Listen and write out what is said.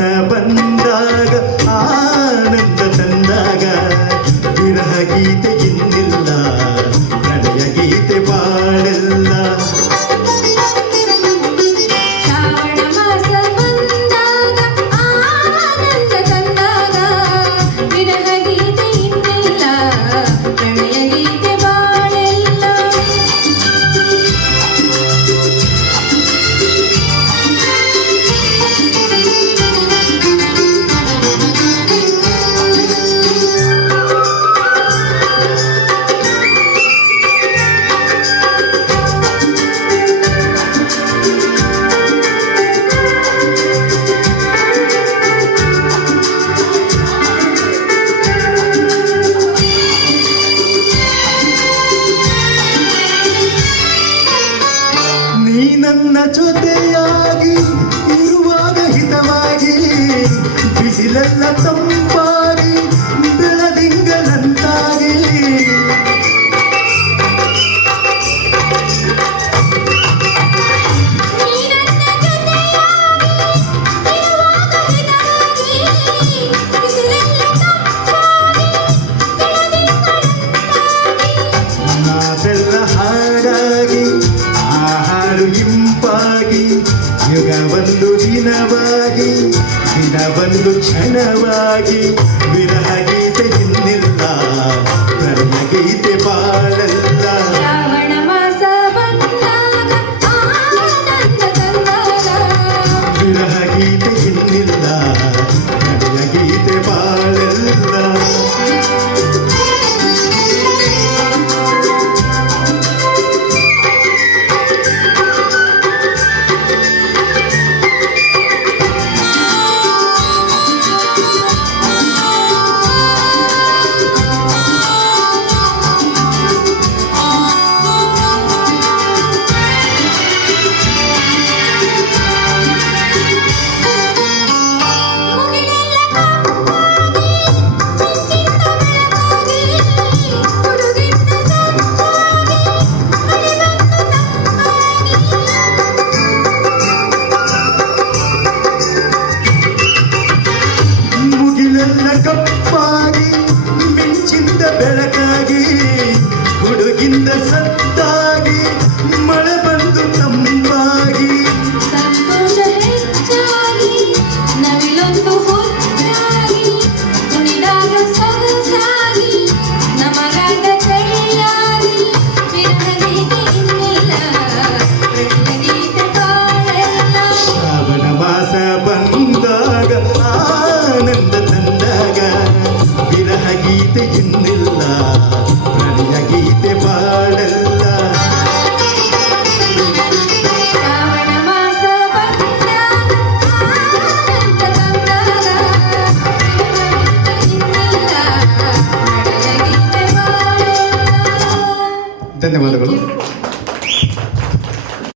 ಬಂದಾಗ ಆನಂದ ತಂದಾಗ ವಿರಹ ಗೀತೆ ಇನ್ನಿಲ್ಲ. ನಿನ್ನ ಜೊತೆಯಾಗಿ ಇರುವಾಗ ಹಿತವಾಗಿ ಬಿಸಿಲೆಲ್ಲ ತಮ್ಮ ಒಂದು ದಿನವಾಗಿ ದಿನ ಒಂದು ಕ್ಷಣವಾಗಿ ವಿರಹ ಗೀತೆ ನಿಲ್ಲ 你的身。干什么那个？